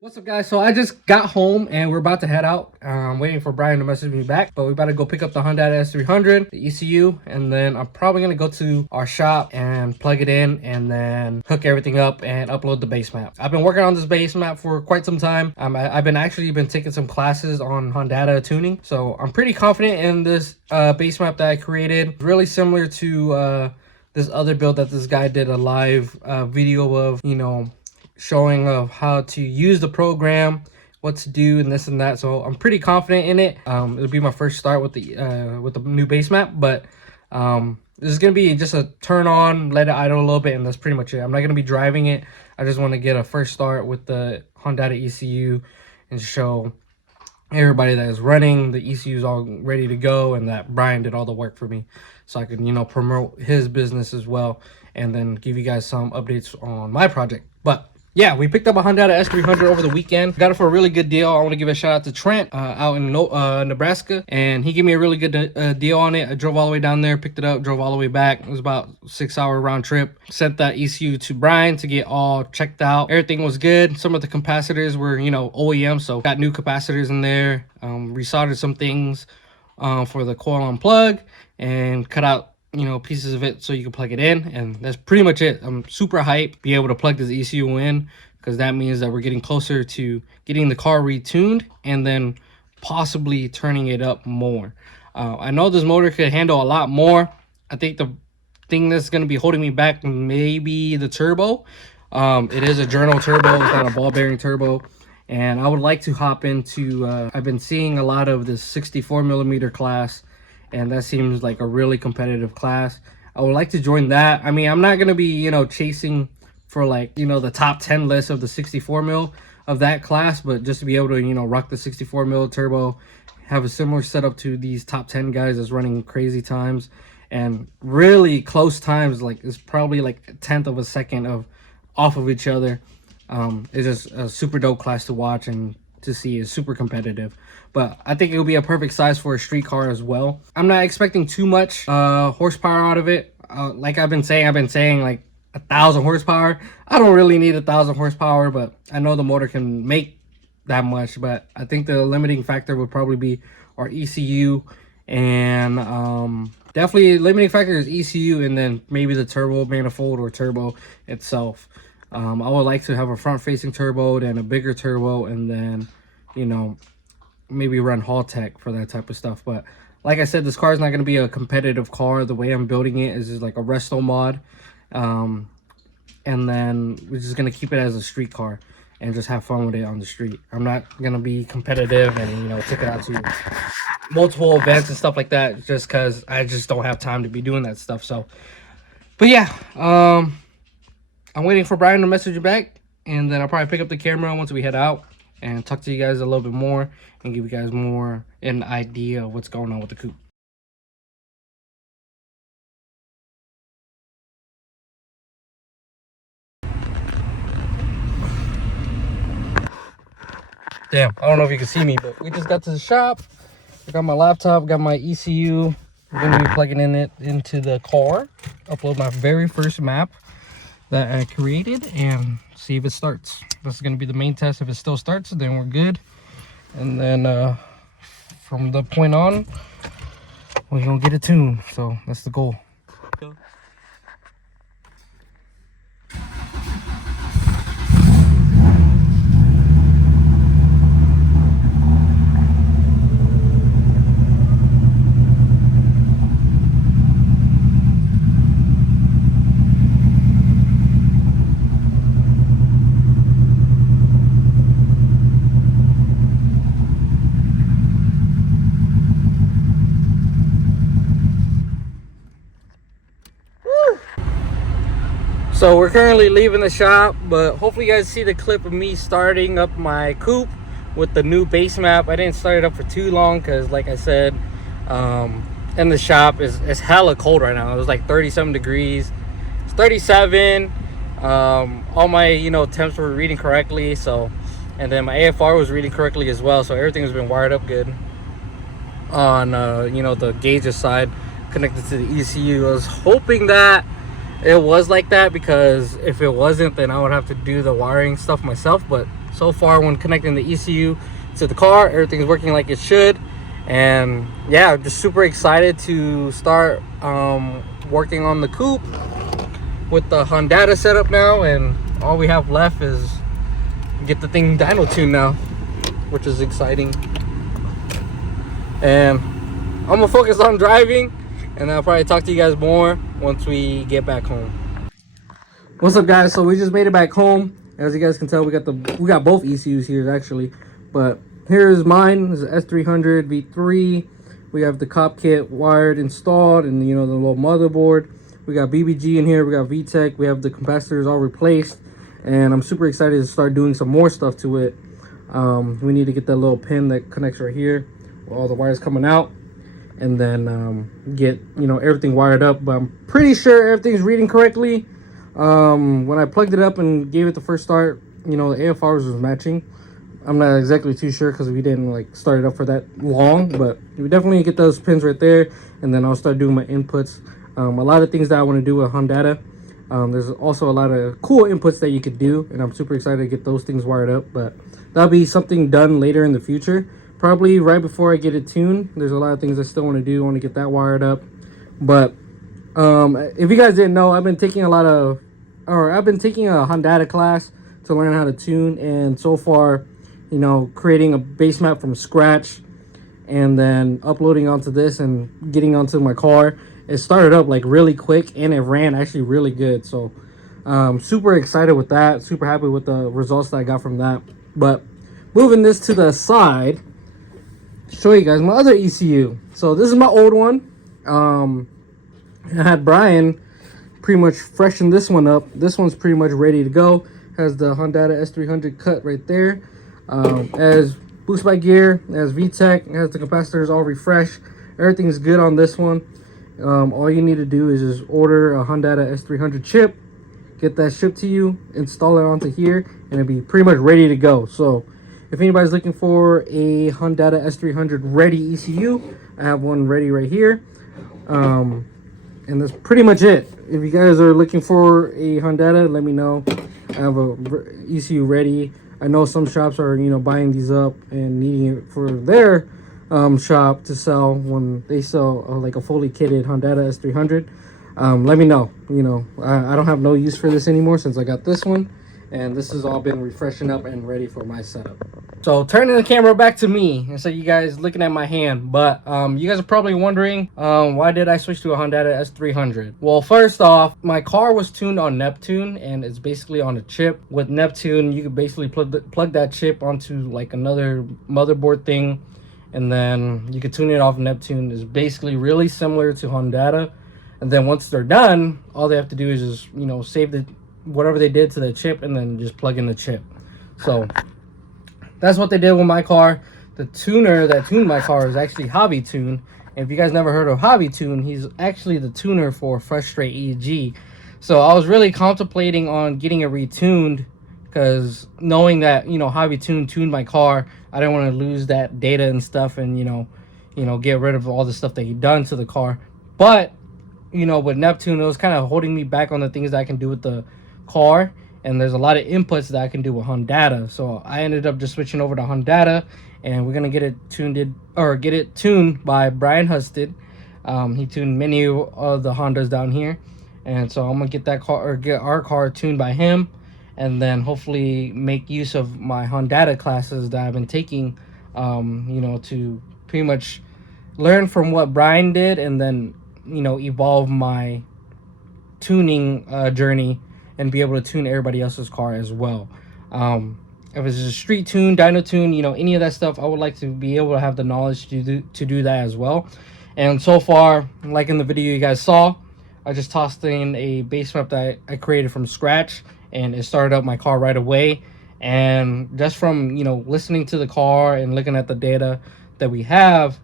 What's up, guys? So I just got home and we're about to head out. I'm waiting for Brian to message me back, but we about to go pick up the Honda S300, the ECU, and then I'm probably gonna go to our shop and plug it in and then hook everything up and upload the base map. I've been working on this base map for quite some time. I've been taking some classes on Honda tuning, so I'm pretty confident in this base map that I created. Really similar to this other build that this guy did a live video of, showing of how to use the program, what to do, and this and that. So I'm pretty confident in it. It'll be my first start with the new base map, but this is gonna be just a turn on, let it idle a little bit, and that's pretty much it. I'm not gonna be driving it. I just want to get a first start with the Honda ECU and show everybody that is running the ECU is all ready to go, and that Brian did all the work for me, so I can promote his business as well, and then give you guys some updates on my project. But yeah, we picked up a Honda S300 over the weekend. Got it for a really good deal. I want to give a shout out to Trent out in Nebraska, and he gave me a really good deal on it. I drove all the way down there, picked it up, drove all the way back. It was about a 6-hour round trip. Sent that ECU to Brian to get all checked out. Everything was good. Some of the capacitors were, OEM, so got new capacitors in there. Resoldered some things for the coil on plug and cut out pieces of it so you can plug it in, and that's pretty much it. I'm super hyped be able to plug this ECU in, because that means that we're getting closer to getting the car retuned and then possibly turning it up more. I know this motor could handle a lot more. I think the thing that's going to be holding me back maybe the turbo. It is a journal turbo, it's not a ball bearing turbo, and I would like to hop into I've been seeing a lot of this 64mm class, and that seems like a really competitive class. I would like to join that. I mean, I'm not gonna be chasing for the top 10 list of the 64mm of that class, but just to be able to rock the 64mm turbo, have a similar setup to these top 10 guys that's running crazy times and really close times, like it's probably like a tenth of a second off of each other. It's just a super dope class to watch and to see. Is super competitive, but I think it'll be a perfect size for a street car as well. I'm not expecting too much horsepower out of it. Like I've been saying like 1,000 horsepower. I don't really need 1,000 horsepower, but I know the motor can make that much. But I think the limiting factor would probably be our ECU, and definitely limiting factor is ECU, and then maybe the turbo manifold or turbo itself. I would like to have a front-facing turbo, then a bigger turbo, and then, maybe run Haltech for that type of stuff. But like I said, this car is not going to be a competitive car. The way I'm building it is just like a resto mod. And then we're just going to keep it as a street car and just have fun with it on the street. I'm not going to be competitive and, take it out to multiple events and stuff like that, just because I just don't have time to be doing that stuff. So, but yeah, I'm waiting for Brian to message you back, and then I'll probably pick up the camera once we head out and talk to you guys a little bit more and give you guys more an idea of what's going on with the coupe. Damn, I don't know if you can see me, but we just got to the shop. I got my laptop, got my ECU. We're gonna be plugging it into the car, upload my very first map that I created, and see if it starts. This is going to be the main test. If it still starts, then we're good, and then from the point on we're gonna get it tuned. So that's the goal. So we're currently leaving the shop, but hopefully you guys see the clip of me starting up my coupe with the new base map. I didn't start it up for too long because, like I said, in the shop it's hella cold right now. It was like 37 degrees. It's 37. All my temps were reading correctly, so, and then my AFR was reading correctly as well, so everything has been wired up good on the gauges side connected to the ECU. I was hoping that it was like that, because if it wasn't, then I would have to do the wiring stuff myself. But so far when connecting the ECU to the car, everything's working like it should. And yeah, I'm just super excited to start working on the coupe with the Honda setup now, and all we have left is get the thing dyno tuned now, which is exciting. And I'm gonna focus on driving, and I'll probably talk to you guys more once we get back home. What's up, guys? So we just made it back home. As you guys can tell, we got both ECUs here actually, but here's mine. This is S300 V3. We have the cop kit wired, installed, and the little motherboard. We got BBG in here. We got VTEC. We have the capacitors all replaced, and I'm super excited to start doing some more stuff to it. We need to get that little pin that connects right here, with all the wires coming out, and then get everything wired up. But I'm pretty sure everything's reading correctly. When I plugged it up and gave it the first start, the AFRs was matching. I'm not exactly too sure because we didn't like start it up for that long, but we definitely get those pins right there, and then I'll start doing my inputs. A lot of things that I want to do with Honda. There's also a lot of cool inputs that you could do, and I'm super excited to get those things wired up, but that'll be something done later in the future, probably right before I get it tuned. There's a lot of things I still want to do. I want to get that wired up. But if you guys didn't know, I've been taking a Honda class to learn how to tune, and so far, creating a base map from scratch and then uploading onto this and getting onto my car, it started up like really quick, and it ran actually really good. So super excited with that, super happy with the results that I got from that. But moving this to the side, show you guys my other ECU. So this is my old one. I had Brian pretty much freshen this one up. This one's pretty much ready to go. Has the Honda S300 cut right there. As boost by gear, as VTEC, has the capacitors all refreshed. Everything's good on this one. All you need to do is just order a Honda S300 chip, get that shipped to you, install it onto here, and it'll be pretty much ready to go. So if anybody's looking for a Honda S300 ready ECU, I have one ready right here. And that's pretty much it. If you guys are looking for a Honda, let me know. I have a ECU ready. I know some shops are buying these up and needing it for their shop to sell when they sell like a fully kitted Honda S300. Let me know. I don't have no use for this anymore since I got this one, and this has all been refreshing up and ready for my setup. So turning the camera back to me, and so you guys looking at my hand, but you guys are probably wondering why did I switch to a Honda S300? Well, first off, my car was tuned on Neptune, and it's basically on a chip. With Neptune, you could basically plug that chip onto like another motherboard thing, and then you could tune it off Neptune. It's basically really similar to Honda, and then once they're done, all they have to do is just save whatever they did to the chip, and then just plug in the chip. So that's what they did with my car. The tuner that tuned my car is actually Hobby Tune. And if you guys never heard of Hobby Tune, he's actually the tuner for Frustrate EG. So I was really contemplating on getting it retuned, because knowing that Hobby Tune tuned my car, I didn't want to lose that data and stuff, and get rid of all the stuff that he done to the car. But with Neptune, it was kind of holding me back on the things that I can do with the car. And there's a lot of inputs that I can do with Honda. So I ended up just switching over to Honda, and we're gonna get it tuned by Brian Husted. He tuned many of the Hondas down here, and so I'm gonna get our car tuned by him, and then hopefully make use of my Honda classes that I've been taking, to pretty much learn from what Brian did, and then evolve my tuning journey and be able to tune everybody else's car as well. If it's a street tune, dyno tune, any of that stuff, I would like to be able to have the knowledge to do that as well. And so far, like in the video you guys saw, I just tossed in a base map that I created from scratch, and it started up my car right away. And just from listening to the car and looking at the data that we have,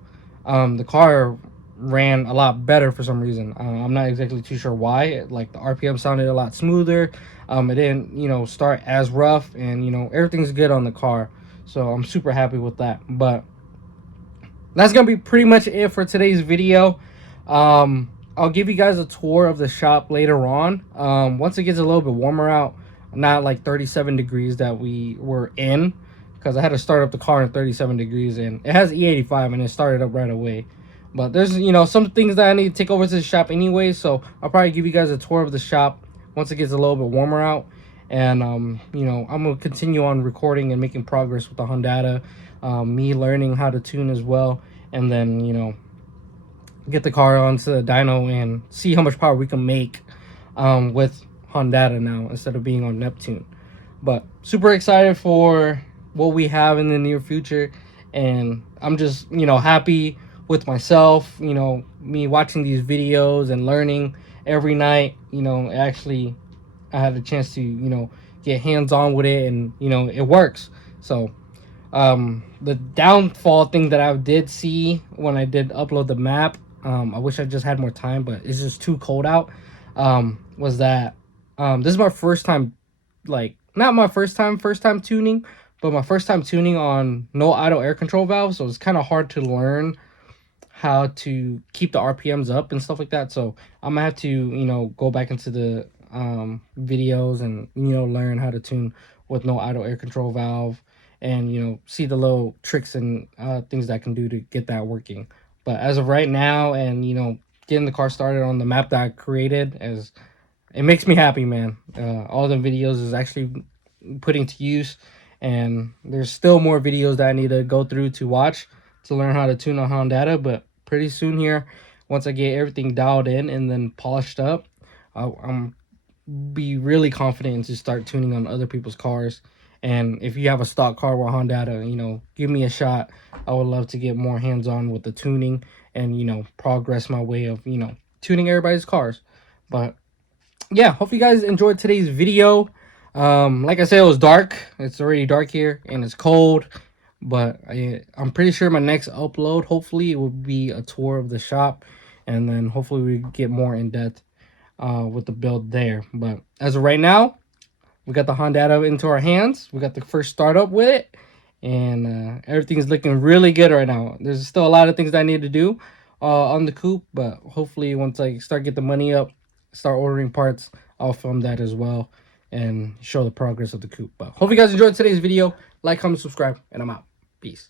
the car ran a lot better for some reason. I'm not exactly too sure why. Like the RPM sounded a lot smoother. It didn't start as rough, and everything's good on the car. So I'm super happy with that. But that's gonna be pretty much it for today's video. I'll give you guys a tour of the shop later on. Once it gets a little bit warmer out, not like 37 degrees that we were in, because I had to start up the car in 37 degrees, and it has E85 and it started up right away. But there's, you know, some things that I need to take over to the shop anyway, so I'll probably give you guys a tour of the shop once it gets a little bit warmer out. And you know, I'm gonna continue on recording and making progress with the Honda, me learning how to tune as well, and then, you know, get the car onto the dyno and see how much power we can make with Honda now instead of being on Neptune. But super excited for what we have in the near future, and I'm just, you know, happy with myself, you know, me watching these videos and learning every night. You know, actually I had a chance to, you know, get hands on with it, and you know, it works. So the downfall thing that I did see when I did upload the map, I wish I just had more time, but it's just too cold out, was that this is my first time, like, not my first time tuning, but my first time tuning on no idle air control valve. So it's kind of hard to learn how to keep the RPMs up and stuff like that. So I'm gonna have to, you know, go back into the videos and, you know, learn how to tune with no idle air control valve, and, you know, see the little tricks and things that I can do to get that working. But as of right now, and, you know, getting the car started on the map that I created, as it makes me happy, man. All the videos is actually putting to use, and there's still more videos that I need to go through to watch to learn how to tune on Honda. But pretty soon here, once I get everything dialed in and then polished up, I'm be really confident to start tuning on other people's cars. And if you have a stock car with Honda, you know, give me a shot. I would love to get more hands-on with the tuning and, you know, progress my way of, you know, tuning everybody's cars. But yeah, hope you guys enjoyed today's video. Like I said, it was dark. It's already dark here and it's cold, but I'm pretty sure my next upload, hopefully, it will be a tour of the shop, and then hopefully we get more in depth with the build there. But as of right now, we got the Honda into our hands. We got the first startup with it, and everything's looking really good right now. There's still a lot of things that I need to do on the coupe, but hopefully once I start get the money up, start ordering parts, I'll film that as well and show the progress of the coupe. But hope you guys enjoyed today's video. Like, comment, subscribe, and I'm out. Peace.